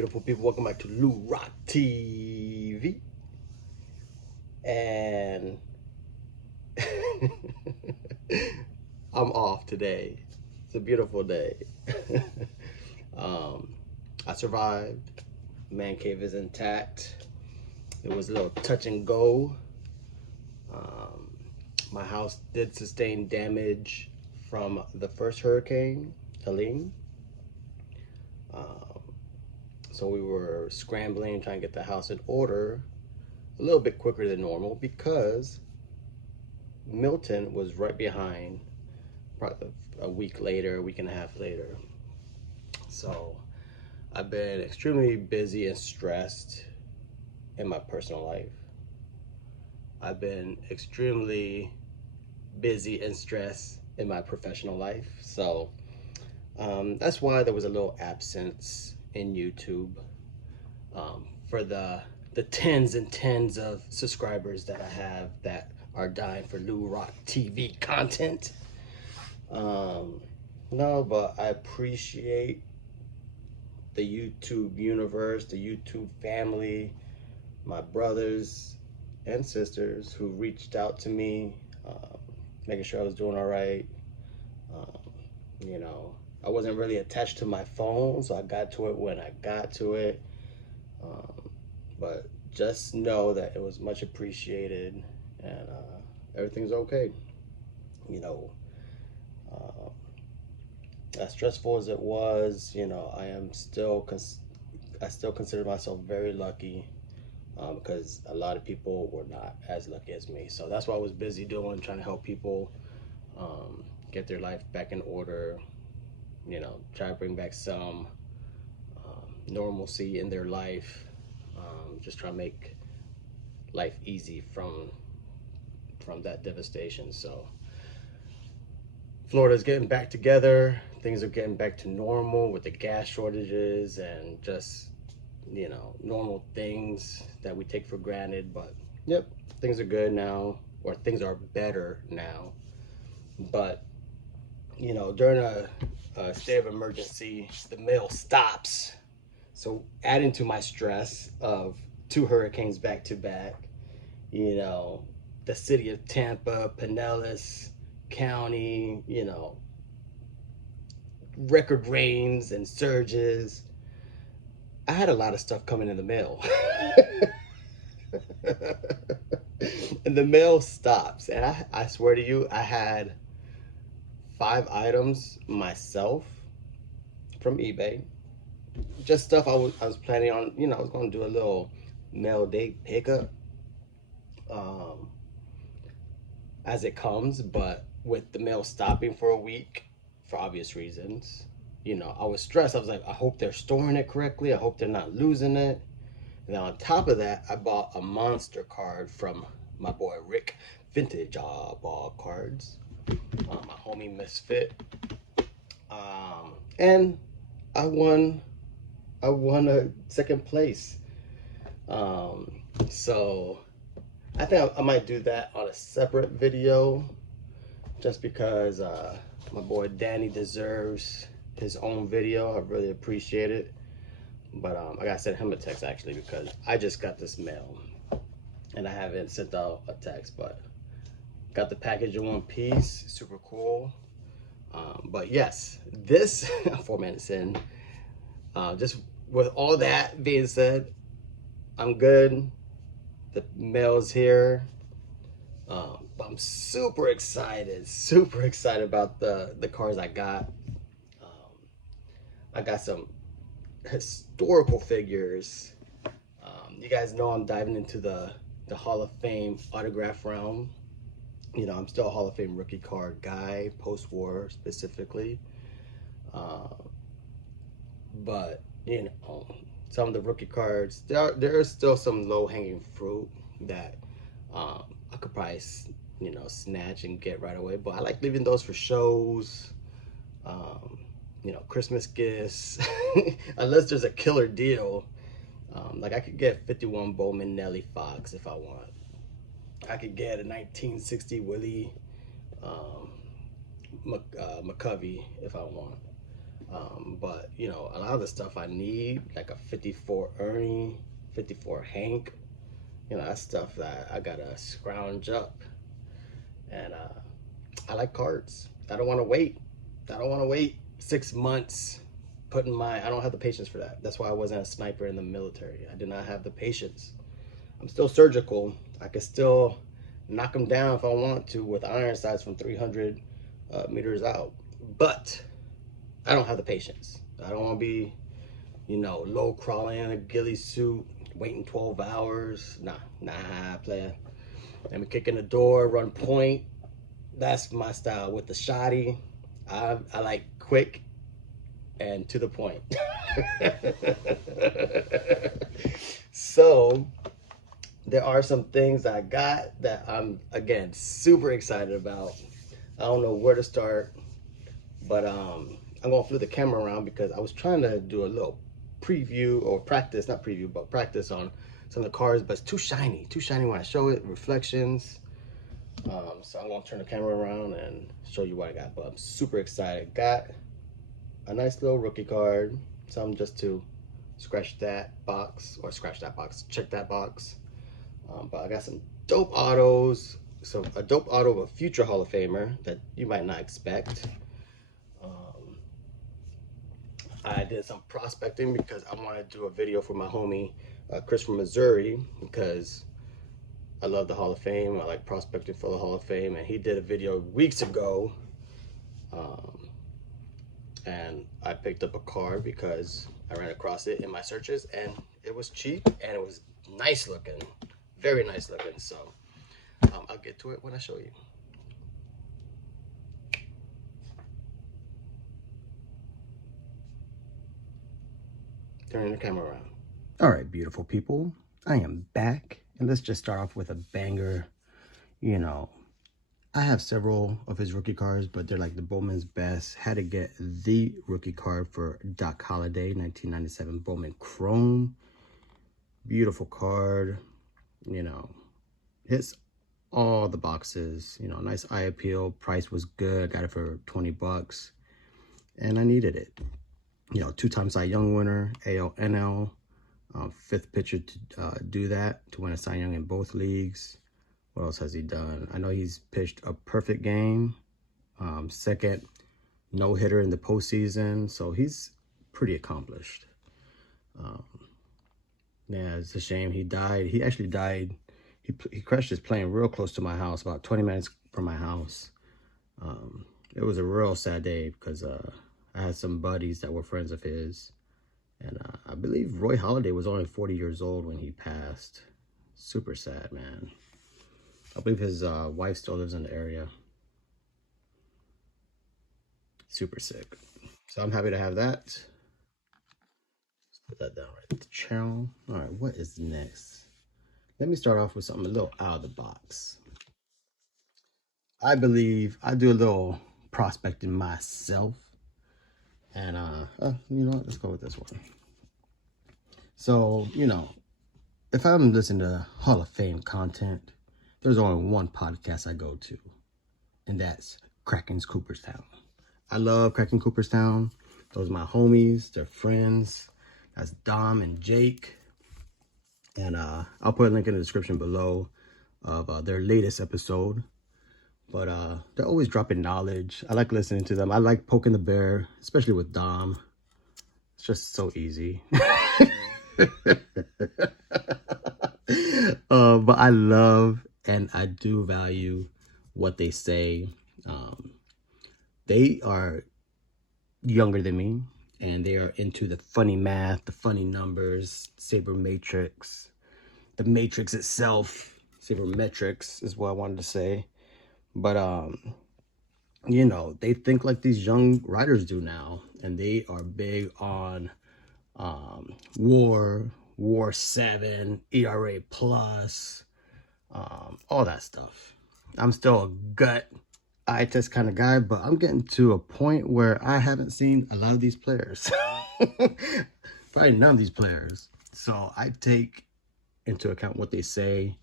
beautiful people? Welcome back to Lou Rock TV. And I'm off today. It's a beautiful day. I survived. Man cave is intact. It was a little touch and go. My house did sustain damage from the first hurricane, Helene. So we were scrambling, trying to get the house in order a little bit quicker than normal because Milton was right behind, probably a week later, a week and a half later. So I've been extremely busy and stressed in my personal life. I've been extremely busy and stressed in my professional life. So that's why there was a little absence in YouTube for the tens and tens of subscribers that I have that are dying for Lou Rock TV content. No, but I appreciate the YouTube universe, the YouTube family, my brothers and sisters who reached out to me, making sure I was doing all right. You know, I wasn't really attached to my phone, so I got to it when I got to it. But just know that it was much appreciated, and everything's okay. You know, as stressful as it was, you know, I still consider myself very lucky, because a lot of people were not as lucky as me. So that's what I was busy doing, trying to help people get their life back in order. You know, try to bring back some normalcy in their life. Just try to make life easy from that devastation. So Florida's getting back together. Things are getting back to normal with the gas shortages and just, you know, normal things that we take for granted. But yep, things are good now, or things are better now. But you know, during a state of emergency, the mail stops. So adding to my stress of 2 hurricanes back to back, you know, the city of Tampa, Pinellas County, you know, record rains and surges. I had a lot of stuff coming in the mail. And the mail stops. And I swear to you, I had 5 items myself from eBay. Just stuff I was planning on, you know, I was going to do a little mail day pickup as it comes. But with the mail stopping for a week, for obvious reasons, you know, I was stressed. I was like, I hope they're storing it correctly. I hope they're not losing it. And then on top of that, I bought a monster card from my boy Rick, Vintage Ball Cards, my homie Misfit. And I won a second place. So I think I might do that on a separate video, just because my boy Danny deserves his own video. I really appreciate it. But I gotta send him a text actually, because I just got this mail and I haven't sent out a text, but got the package in one piece. Super cool. But yes, this 4 minutes in, just with all that being said, I'm good. The mail's here. But I'm super excited about the cars I got. I got some historical figures. You guys know I'm diving into the Hall of Fame autograph realm. You know, I'm still a Hall of Fame rookie card guy, post-war specifically. But you know, some of the rookie cards, there is still some low-hanging fruit that I could probably, you know, snatch and get right away. But I like leaving those for shows, you know, Christmas gifts, unless there's a killer deal. Like I could get 51 Bowman Nelly Fox if I want. I could get a 1960 Willie McCovey if I want. But you know, a lot of the stuff I need, like a 54 Ernie, 54 Hank, you know, that's stuff that I gotta scrounge up. And I like cards. I don't want to wait. I don't want to wait 6 months putting my. I don't have the patience for that. That's why I wasn't a sniper in the military. I did not have the patience. I'm still surgical. I can still knock them down if I want to with iron sights from 300 meters out. But I don't have the patience. I don't want to be, you know, low crawling in a ghillie suit, waiting 12 hours. Nah, player. Let me kick in the door, run point. That's my style with the shotty. I like quick and to the point. So there are some things I got that I'm again super excited about. I don't know where to start, but I'm gonna flip the camera around because I was trying to do a little preview or practice, not preview, but practice on some of the cars, but it's too shiny when I show it, reflections. So I'm gonna turn the camera around and show you what I got, but I'm super excited. Got a nice little rookie card, something just to scratch that box, check that box. But I got some dope autos. So a dope auto of a future Hall of Famer that you might not expect. I did some prospecting because I want to do a video for my homie Chris from Missouri, because I love the Hall of Fame. I like prospecting for the Hall of Fame, and he did a video weeks ago. And I picked up a card because I ran across it in my searches, and it was cheap and it was nice looking, very nice looking. So I'll get to it when I show you. Turning the camera around. All right, beautiful people, I am back, and let's just start off with a banger. You know, I have several of his rookie cards, but they're like the Bowman's best. Had to get the rookie card for Doc Holliday, 1997 Bowman Chrome. Beautiful card. You know, hits all the boxes. You know, nice eye appeal. Price was good. Got it for 20 bucks, and I needed it. You know, 2-time Cy Young winner, AL, NL. 5th pitcher to do that, to win a Cy Young in both leagues. What else has he done? I know he's pitched a perfect game. 2nd no-hitter in the postseason. So he's pretty accomplished. Yeah, it's a shame he died. He actually died. He crashed his plane real close to my house, about 20 minutes from my house. It was a real sad day because I had some buddies that were friends of his. And I believe Roy Halladay was only 40 years old when he passed. Super sad, man. I believe his wife still lives in the area. Super sick. So I'm happy to have that. Let's put that down right at the channel. All right, what is next? Let me start off with something a little out of the box. I believe I do a little prospecting myself. And you know what? Let's go with this one. So, you know, if I'm listening to Hall of Fame content, there's only one podcast I go to, and that's Cracking Cooperstown. I love Cracking Cooperstown. Those are my homies. They're friends. That's Dom and Jake. And I'll put a link in the description below of their latest episode. But they're always dropping knowledge. I like listening to them. I like poking the bear, especially with Dom. It's just so easy. But I love and I do value what they say. They are younger than me, and they are into the funny math, the funny numbers, sabermetrics, the matrix itself. Sabermetrics is what I wanted to say. But you know, they think like these young writers do now, and they are big on War 7, ERA plus, all that stuff. I'm still a gut eye test kind of guy, but I'm getting to a point where I haven't seen a lot of these players. Probably none of these players. So I take into account what they say,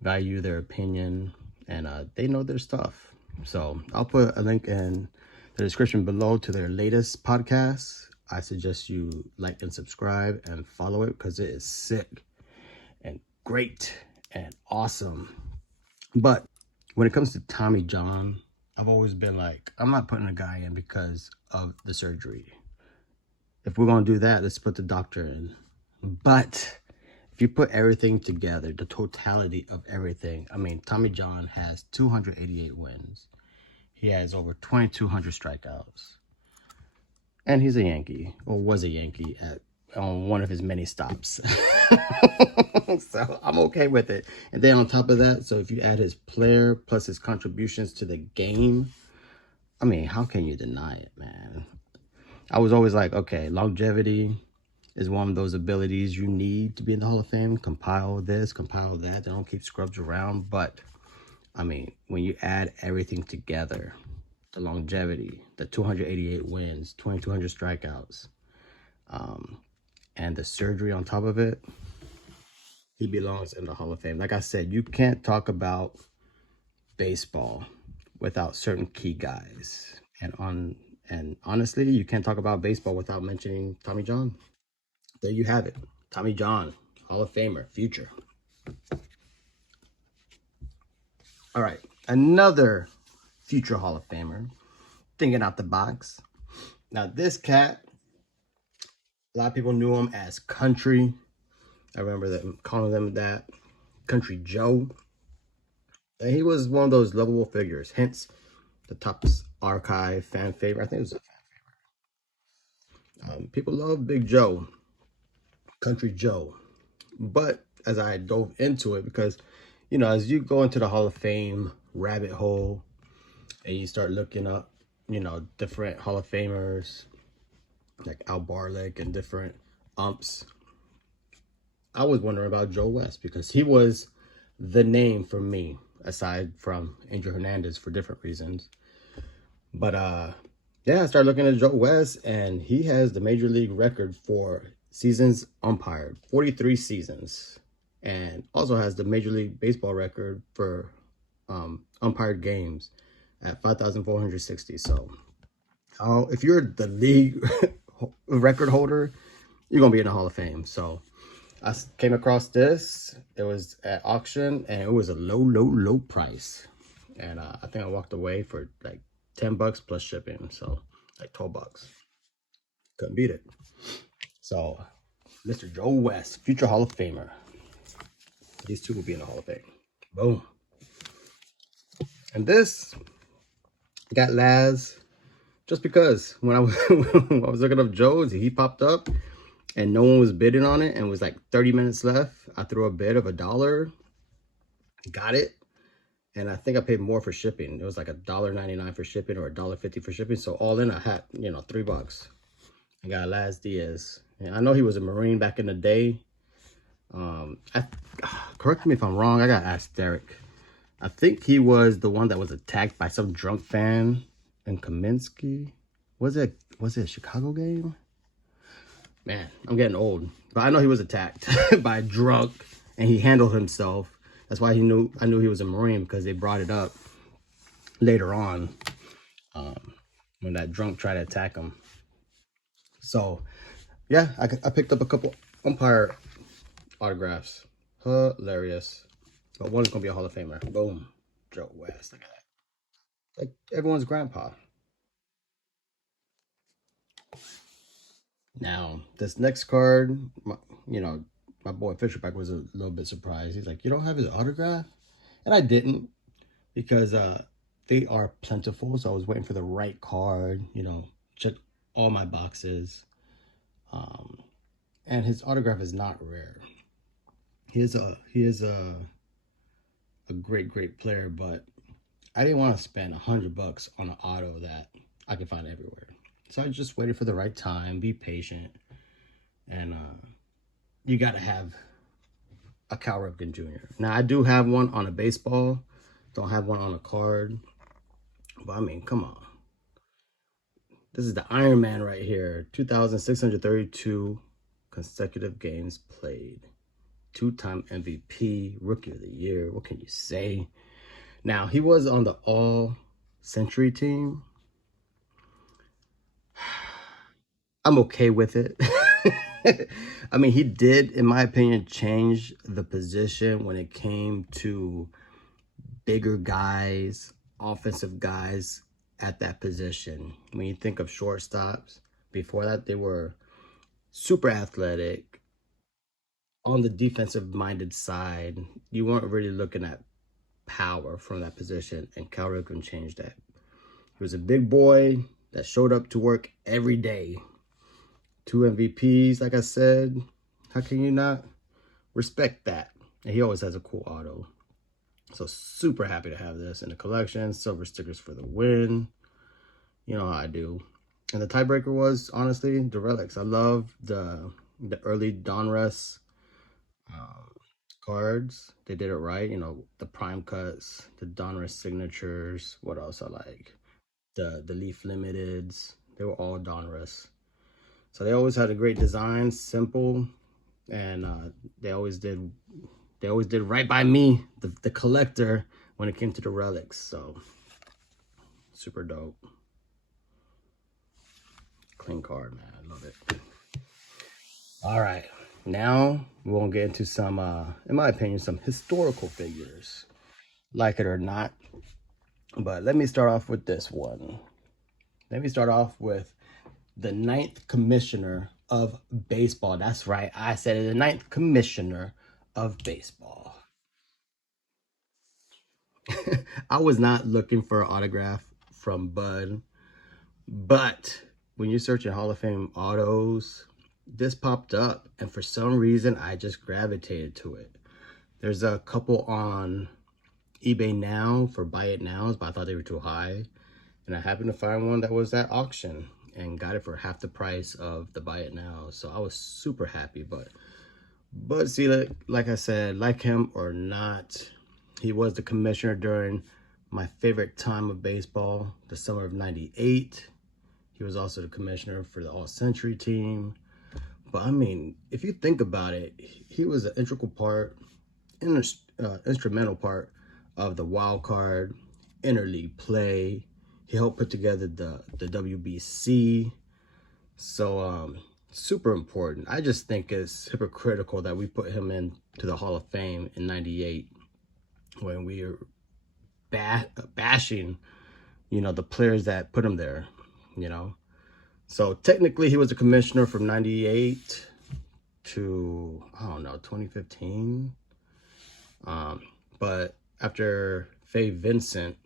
value their opinion, and they know their stuff. So I'll put a link in the the description below to their latest podcast. I suggest you like and subscribe and follow it because it is sick and great and awesome. But when it comes to Tommy John, I've always been like, I'm not putting a guy in because of the surgery. If we're going to do that, let's put the doctor in. But if you put everything together, the totality of everything, I mean, Tommy John has 288 wins. He has over 2,200 strikeouts. And he's a Yankee, or was a Yankee on one of his many stops. So I'm okay with it. And then on top of that, so if you add his player plus his contributions to the game, I mean, how can you deny it, man? I was always like, okay, longevity is one of those abilities you need to be in the Hall of Fame. Compile this, compile that. They don't keep scrubs around. But, I mean, when you add everything together, the longevity, the 288 wins, 2,200 strikeouts, and the surgery on top of it, he belongs in the Hall of Fame. Like I said, you can't talk about baseball without certain key guys. And honestly, you can't talk about baseball without mentioning Tommy John. There you have it. Tommy John, Hall of Famer, future. All right, another future Hall of Famer, thinking out the box. Now, this cat, a lot of people knew him as Country. I remember them calling them that, Country Joe. And he was one of those lovable figures, hence the Topps Archive fan favorite. I think it was a fan favorite. People love Big Joe, Country Joe. But as I dove into it, because, you know, as you go into the Hall of Fame rabbit hole and you start looking up, you know, different Hall of Famers like Al Barlick and different umps, I was wondering about Joe West because he was the name for me, aside from Angel Hernandez for different reasons. But yeah, I started looking at Joe West, and he has the major league record for seasons umpired, 43 seasons, and also has the Major League Baseball record for umpired games at 5,460. So if you're the league record holder, you're gonna be in the Hall of Fame. So I came across this. It was at auction, and it was a low price. And I think I walked away for like 10 bucks plus shipping. So like 12 bucks. Couldn't beat it. So Mr. Joe West, future Hall of Famer. These two will be in the Hall of Fame. Boom. And this got Laz just because when I was looking up Joe's, he popped up and no one was bidding on it, and it was like 30 minutes left. I threw a bid of $1, got it, and I think I paid more for shipping. It was like $1.99 for shipping or $1.50 for shipping. So all in, I had, you know, $3. I got Laz Diaz. And I know he was a Marine back in the day. Correct me if I'm wrong. I gotta ask Derek. I think he was the one that was attacked by some drunk fan in Kaminsky. Was it a Chicago game? Man, I'm getting old. But I know he was attacked by a drunk, and he handled himself. That's why I knew he was a Marine, because they brought it up later on when that drunk tried to attack him. So, yeah, I picked up a couple umpire autographs. Hilarious. But one's going to be a Hall of Famer. Boom. Joe West. Look at that. Like everyone's grandpa. Now, this next card, you know, my boy Fisherback was a little bit surprised. He's like, you don't have his autograph? And I didn't, because they are plentiful. So I was waiting for the right card, you know, check all my boxes. And his autograph is not rare. He is a great player, but I didn't want to spend $100 on an auto that I can find everywhere. So I just waited for the right time, be patient, and you got to have a Cal Ripken Jr. Now, I do have one on a baseball, don't have one on a card, but I mean, come on. This is the Iron Man right here, 2,632 consecutive games played, 2-time MVP, Rookie of the Year. What can you say? Now, he was on the All-Century team, I'm okay with it. I mean, he did, in my opinion, change the position when it came to bigger guys, offensive guys at that position. When you think of shortstops, before that, they were super athletic on the defensive minded side. You weren't really looking at power from that position, and Cal Ripken changed that. He was a big boy that showed up to work every day. 2 MVPs, like I said. How can you not respect that? And he always has a cool auto. So super happy to have this in the collection. Silver stickers for the win. You know how I do. And the tiebreaker was, honestly, the relics. I love the early Donruss cards. They did it right. You know, the prime cuts, the Donruss signatures. What else I like? The Leaf Limiteds. They were all Donruss. So they always had a great design, simple, and they always did right by me, the collector, when it came to the relics. So super dope. Clean card, man. I love it. All right. Now we're gonna get into some in my opinion, some historical figures. Like it or not. But let me start off with this one. Let me start off with the 9th commissioner of baseball. That's right. I said it, the 9th commissioner of baseball. I was not looking for an autograph from Bud, but when you're searching Hall of Fame autos, this popped up, and for some reason, I just gravitated to it. There's a couple on eBay now for buy it nows, but I thought they were too high, and I happened to find one that was at auction and got it for half the price of the buy it now. So I was super happy. But see, like I said, like him or not, he was the commissioner during my favorite time of baseball, the summer of '98. He was also the commissioner for the All-Century team. But I mean, if you think about it, he was an integral part, instrumental part of the wild card, interleague play. He helped put together the WBC. So super important. I just think it's hypocritical that we put him into the Hall of Fame in '98 when we are bashing, you know, the players that put him there, you know. So technically he was a commissioner from '98 to, I don't know, 2015. But after Faye Vincent,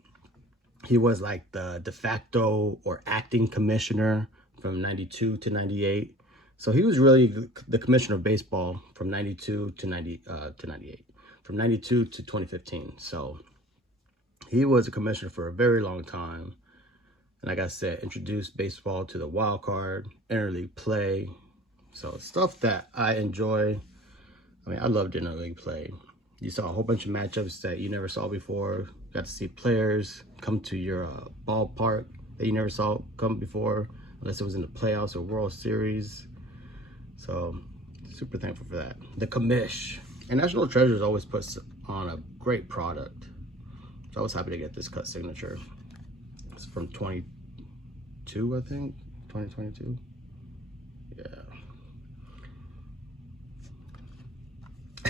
he was like the de facto or acting commissioner from '92 to '98. So he was really the commissioner of baseball from '92 to '98, from '92 to 2015. So he was a commissioner for a very long time. And like I said, introduced baseball to the wild card, interleague play. So stuff that I enjoy. I mean, I loved interleague play. You saw a whole bunch of matchups that you never saw before. Got to see players come to your ballpark that you never saw come before, unless it was in the playoffs or World Series. So super thankful for that. The commish. And National Treasures always puts on a great product. So I was happy to get this cut signature. It's from 22, I think. 2022. Yeah.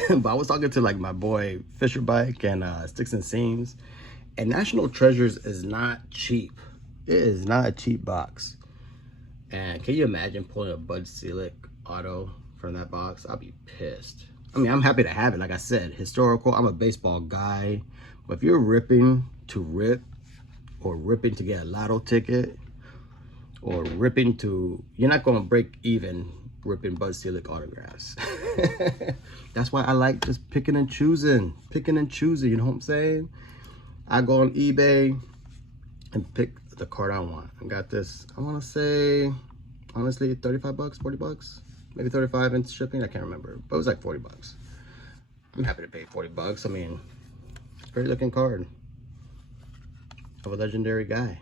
But I was talking to like my boy Fisher Bike and Sticks and Seams, and National Treasures is not cheap. It is not a cheap box. And can you imagine pulling a Bud Selig auto from that box? I'll be pissed. I mean, I'm happy to have it. Like I said, historical. I'm a baseball guy. But if you're ripping to rip, or ripping to get a lotto ticket, or ripping to, you're not going to break even ripping Bud Selig autographs. That's why I like just picking and choosing, you know what I'm saying? I go on eBay and pick the card I want. I got this, I want to say, honestly, 35 bucks, 40 bucks, maybe 35 in shipping, I can't remember, but it was like 40 bucks. I'm happy to pay 40 bucks. I mean, great looking card of a legendary guy.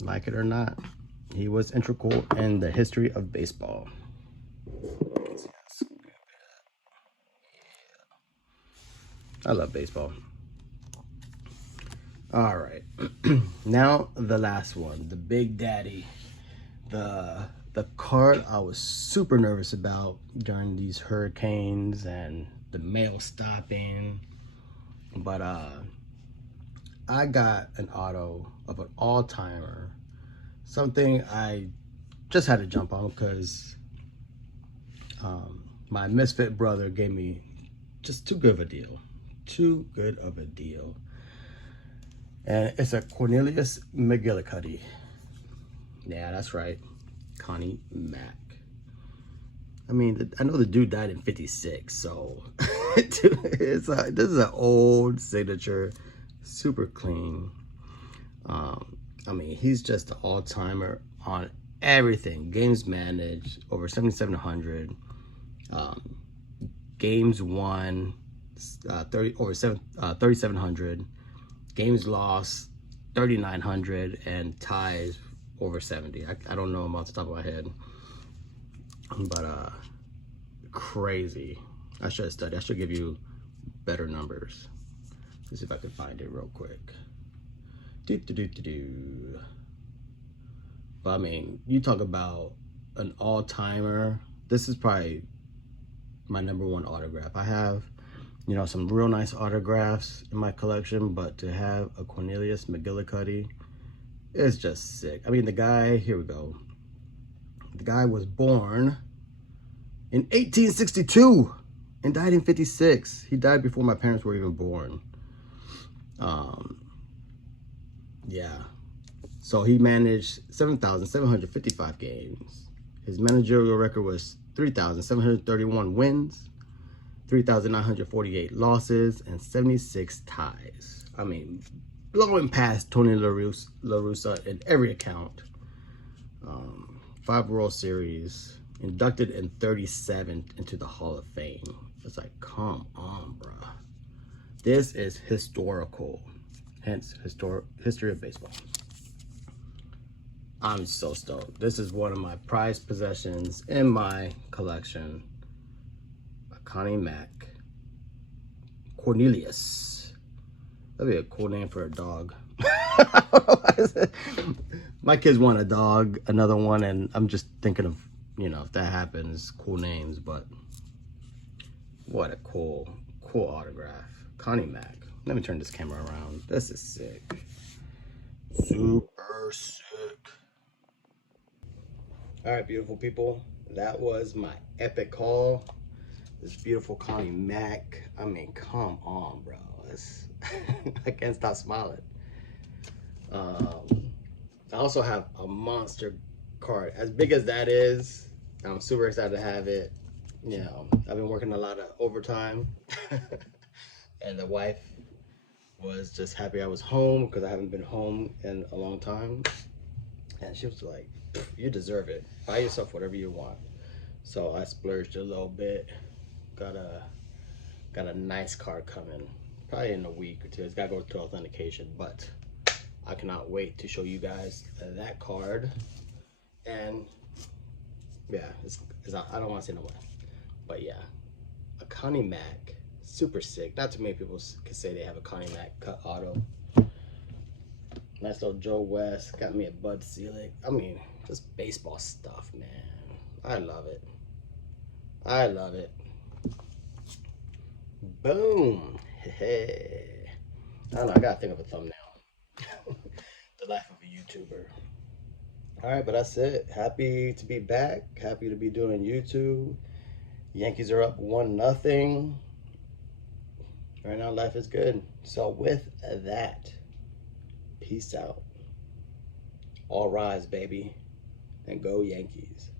Like it or not, he was integral in the history of baseball. I love baseball. All right. Now the last one, the Big Daddy. The card I was super nervous about during these hurricanes and the mail stopping, but I got an auto of an all-timer, something I just had to jump on because my misfit brother gave me just too good of a deal. And it's a Cornelius McGillicuddy. Yeah, that's right, Connie Mack. I mean, I know the dude died in '56, so this is an old signature, super clean. I mean, he's just an all-timer on everything. Games managed over 7,700. Games won 3,700. Games lost 3,900, and ties over 70. I don't know them off the top of my head, but crazy. I should have studied. I should give you better numbers. Let's see if I can find it real quick. But I mean, you talk about an all-timer. This is probably my #1 autograph. I have, you know, some real nice autographs in my collection, but to have a Cornelius McGillicuddy is just sick. I mean, the guy, here we go. The guy was born in 1862 and died in '56. He died before my parents were even born. Yeah. So he managed 7,755 games. His managerial record was 3,731 wins, 3,948 losses, and 76 ties. I mean, blowing past Tony La Russa in every account. 5 World Series, inducted in 37th into the Hall of Fame. It's like, come on, bruh. This is historical. Hence, history of baseball. I'm so stoked. This is one of my prized possessions in my collection. Connie Mack. Cornelius. That'd be a cool name for a dog. I don't know why I said. My kids want a dog, another one, and I'm just thinking of, you know, if that happens, cool names. But what a cool autograph. Connie Mack. Let me turn this camera around. This is sick. Super sick. All right, beautiful people. That was my epic haul. This beautiful Connie Mack. I mean, come on, bro. I can't stop smiling. I also have a monster card. As big as that is, I'm super excited to have it. You know, I've been working a lot of overtime. And the wife was just happy I was home because I haven't been home in a long time. And she was like, you deserve it. Buy yourself whatever you want. So I splurged a little bit. Got a nice card coming. Probably in a week or two. It's gotta go through authentication, but I cannot wait to show you guys that card. And yeah, I don't want to say no more. But yeah, a Connie Mack. Super sick. Not too many people can say they have a Connie Mack cut auto. Nice little Joe West. Got me a Bud Selig. I mean, just baseball stuff, man. I love it. I love it. Boom. Hey. I don't know. I gotta think of a thumbnail. The life of a YouTuber. All right, but that's it. Happy to be back. Happy to be doing YouTube. Yankees are up 1-0. Right now, life is good. So with that, peace out. All rise, baby, and go Yankees.